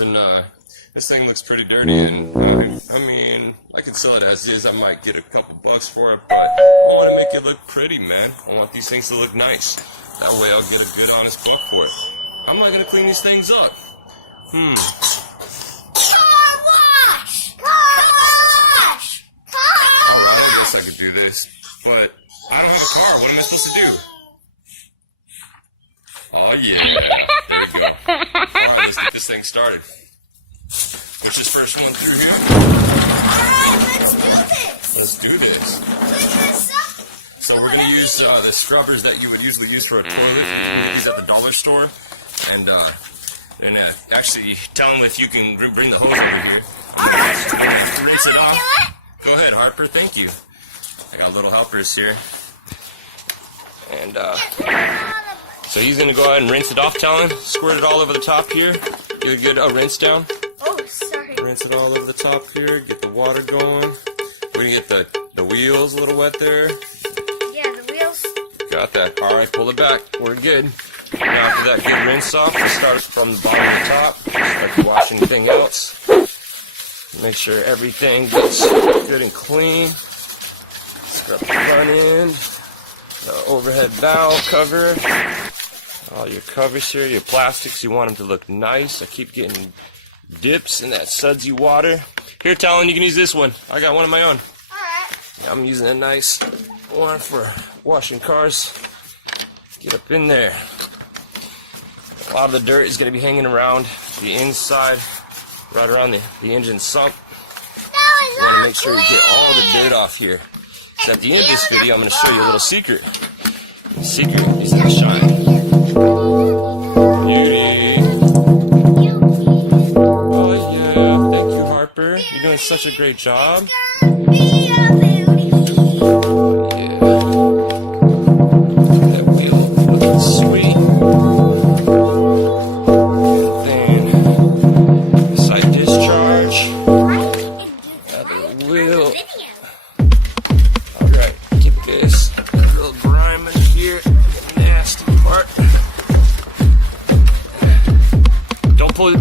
and this thing looks pretty dirty, and I mean, I could sell it as is. I might get a couple bucks for it, but I want to make it look pretty, man. I want these things to look nice. That way I'll get a good, honest buck for it. I'm not gonna clean these things up. Car wash! Alright, I guess I could do this, but I don't have a car. What am I supposed to do? Oh yeah, there we go. Alright, let's get this thing started. There's this first one through here. Alright, let's do this. So we're going to use the scrubbers that you would usually use for a toilet. You use at the dollar store. And actually tell them if you can bring the hose over here. Alright. Rinse it off. Go ahead, Harper. Thank you. I got little helpers here. And so he's going to go ahead and rinse it off, Talon. Squirt it all over the top here. Get a good rinse down. Oh, sorry. Rinse it all over the top here. Get the water going. We're going to get the wheels a little wet there. Yeah, the wheels. Got that. Alright, pull it back. We're good. Now after that good rinse off, we start from the bottom to the top. Start to wash anything else. Make sure everything gets good and clean. Scrub the front end. The overhead valve cover. All your covers here, your plastics, you want them to look nice. I keep getting dips in that sudsy water. Here, Talon, you can use this one. I got one of my own. Alright. I'm using a nice one for washing cars. Get up in there. A lot of the dirt is going to be hanging around the inside, right around the engine sump. You want to make sure you get all the dirt off here. So at the end of this video, I'm going to show you a little secret. The secret is in the shine. Beauty. Oh yeah, thank you, Harper. You're doing such a great job.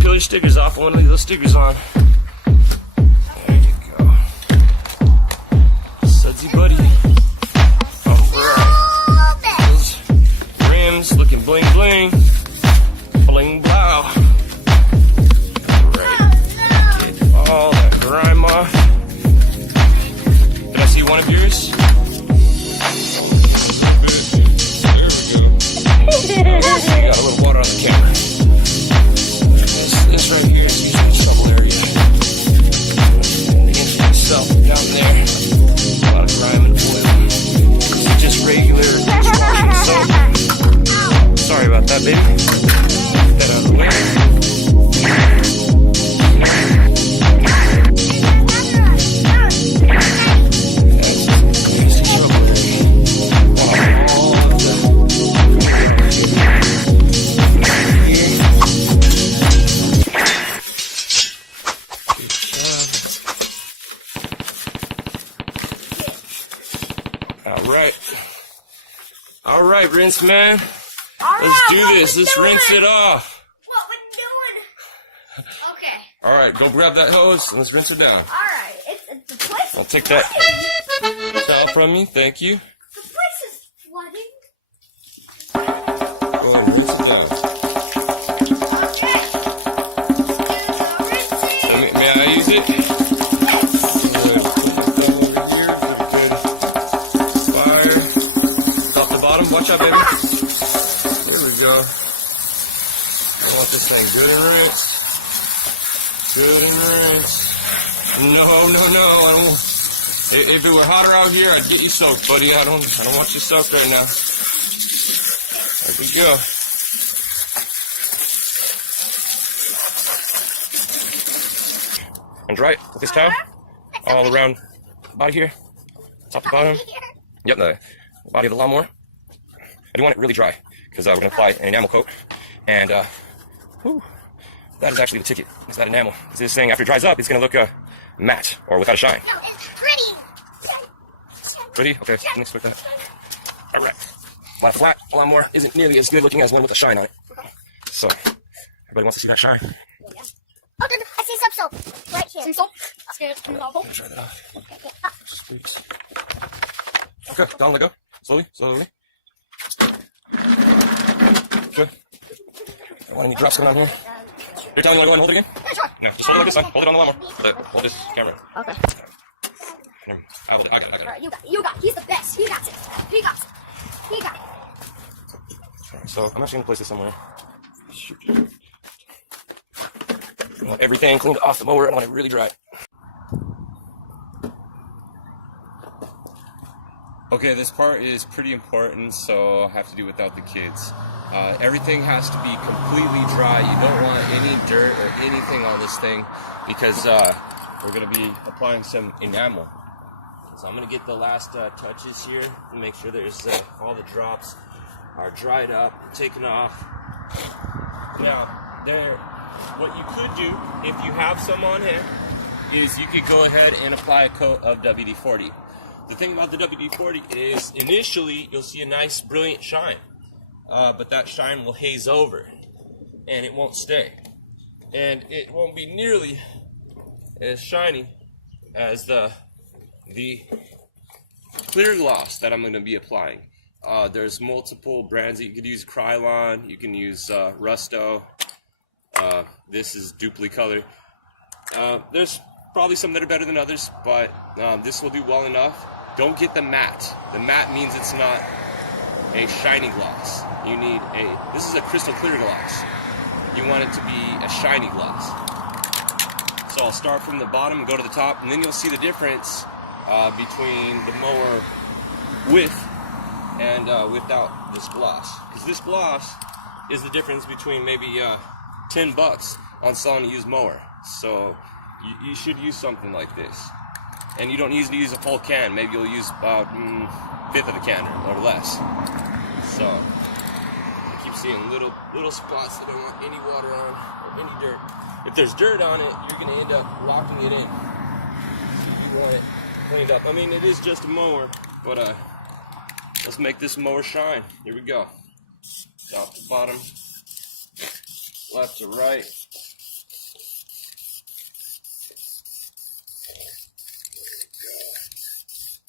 Peel your stickers off. I want to leave those stickers on. There you go. Sudsy buddy. Alright. Those rims looking bling bling. Bling blow. Alright. Get all that grime off. Did I see one of yours? There we go. You got a little water on the camera. This right here is usually the trouble area. And the engine itself down there, a lot of grime and oil. This is just regular dishwashing soap. Sorry about that, baby. Get that out of the way. Alright, rinse man. Let's do this. Let's rinse it off. What we're doing? Okay. Alright, go grab that hose and let's rinse her down. Alright, it's the place. I'll take that towel from me. Thank you. The place is flooding. Go ahead and rinse it down. Okay. May I use it? Watch out, baby. There we go. I want this thing good and rinsed. Good and rinsed. No, I don't. If it were hotter out here, I'd get you soaked, buddy. I don't want you soaked right now. There we go. And dry it with this towel all around the body here, top to bottom. Yep, the body of the lawnmower. I do want it really dry because we're going to apply an enamel coat, and that is actually the ticket. It's that enamel. This thing, after it dries up, it's going to look matte or without a shine. No, it's pretty. Pretty? Okay, let's put that. All right. My flat lawnmower isn't nearly as good looking as one with a shine on it. So, everybody wants to see that shine? Yeah. soap right here. Some soap. Scared. Try that out. Squeeze. Okay, down, let go. Slowly, slowly. Good. I want any drops coming on here. You're telling me you want to go ahead and hold it again? Yeah, sure. No, just hold it like this, son. Hold it on the lawnmower. Hold this camera. Okay. I hold it. I got it. Alright, you got it. He's the best. He got it. He got it. He got it. Alright, so I'm actually gonna place this somewhere. Shoot. I want everything cleaned off the mower. I want it really dry. Okay, this part is pretty important, so I'll have to do without the kids. Everything has to be completely dry. You don't want any dirt or anything on this thing because we're going to be applying some enamel. So I'm going to get the last touches here and make sure there's all the drops are dried up, taken off. Now, what you could do if you have some on hand is you could go ahead and apply a coat of WD-40. The thing about the WD-40 is initially you'll see a nice brilliant shine, but that shine will haze over and it won't stay, and it won't be nearly as shiny as the clear gloss that I'm going to be applying. There's multiple brands that you could use. Krylon, you can use Rusto. This is Duplicolor. There's probably some that are better than others, but this will do well enough. Don't get the matte. The matte means it's not a shiny gloss. You need this is a crystal clear gloss. You want it to be a shiny gloss. So I'll start from the bottom and go to the top, and then you'll see the difference between the mower with and without this gloss. Because this gloss is the difference between maybe $10 on selling a used mower. So you should use something like this. And you don't need to use a whole can. Maybe you'll use about fifth of a can or less. So I keep seeing little spots that don't want any water on or any dirt. If there's dirt on it, you're going to end up locking it in. You want it cleaned up. I mean, it is just a mower, but let's make this mower shine. Here we go. Top to bottom, left to right.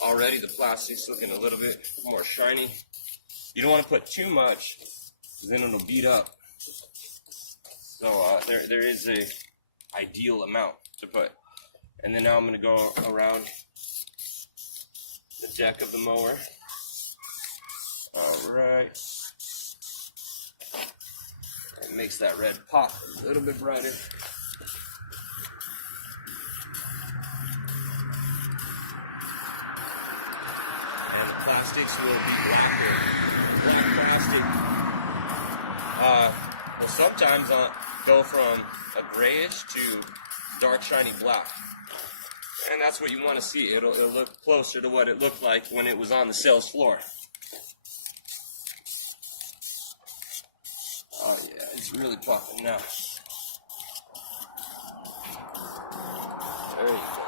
Already the plastic's looking a little bit more shiny. You don't want to put too much, because then it'll beat up. So there is a ideal amount to put. And then now I'm going to go around the deck of the mower. Alright. It makes that red pop a little bit brighter. Plastics will be blacker. Black plastic will sometimes go from a grayish to dark shiny black, and that's what you want to see. It'll look closer to what it looked like when it was on the sales floor. Oh yeah, it's really popping now. There you go.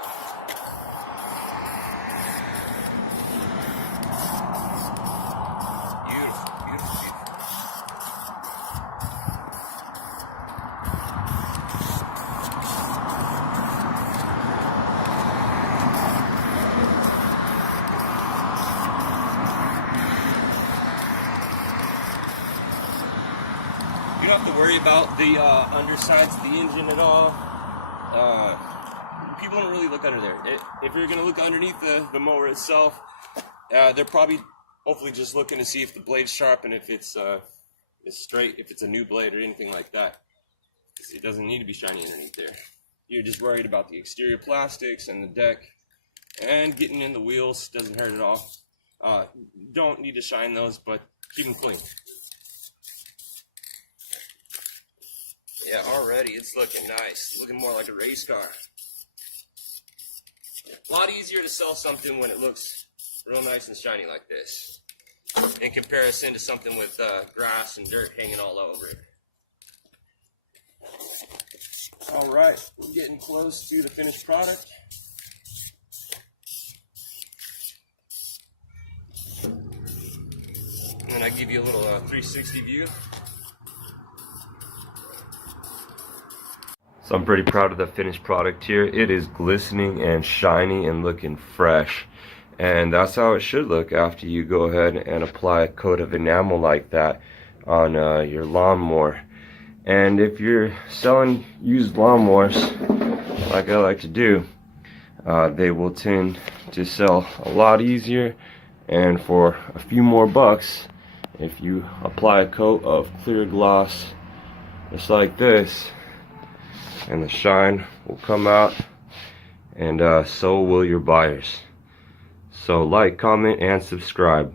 You don't have to worry about the undersides of the engine at all. People don't really look under there. If you're going to look underneath the mower itself, they're probably hopefully just looking to see if the blade's sharp and if it's straight, if it's a new blade or anything like that. It doesn't need to be shiny underneath there. You're just worried about the exterior plastics and the deck, and getting in the wheels doesn't hurt at all. Don't need to shine those, but keep them clean. Yeah, already it's looking nice. Looking more like a race car. A lot easier to sell something when it looks real nice and shiny like this, in comparison to something with grass and dirt hanging all over it. Alright, we're getting close to the finished product. And then I give you a little 360 view. So I'm pretty proud of the finished product here. It is glistening and shiny and looking fresh. And that's how it should look after you go ahead and apply a coat of enamel like that on your lawnmower. And if you're selling used lawnmowers, like I like to do, they will tend to sell a lot easier and for a few more bucks if you apply a coat of clear gloss just like this, and the shine will come out, and so will your buyers. So like, comment, and subscribe.